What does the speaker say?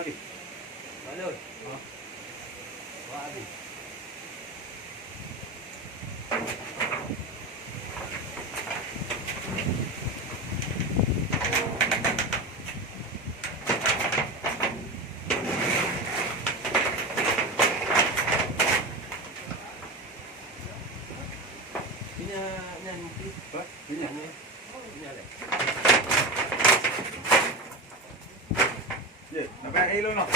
lagi. Balon. Ha. Buat habis. Punya mungkin. Apa? Punya. Punya ada. Ya, nampak elok noh.